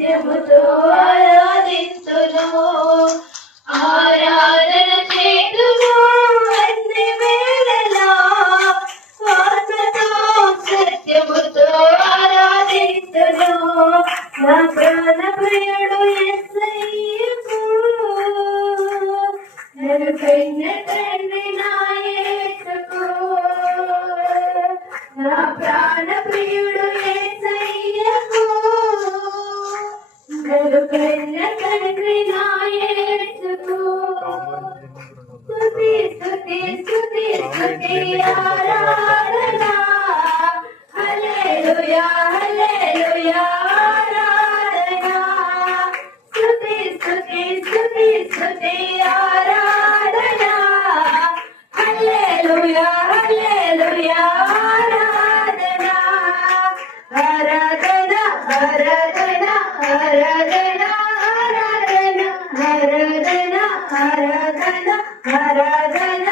నిత్యముతో ఆరాధింతును ఆరాధన చేతును అన్ని వేళలా ఆత్మతో సత్యముతో ఆరాధింతును నా ప్రాణ ప్రియుడు యేసయ్యకు నరుకైన తండ్రి నా యేసుకు నా ప్రాణ ప్రియుడు యేసయ్యకు నరుకైన తండ్రి నా యేసుకు స్తుతి స్తుతి స్తుతి స్తుతి ఆరాధన హల్లెలూయా హల్లెలూయా ఆరాధన స్తుతి స్తుతి స్తుతి స్తుతి ఆరాధన హల్లెలూయా హల్లెలూయా ఆరాధన ఆరాధన ఆరాధన ఆరాధన ఆరాధన ఆరాధన ఆరాధన ఆరాధన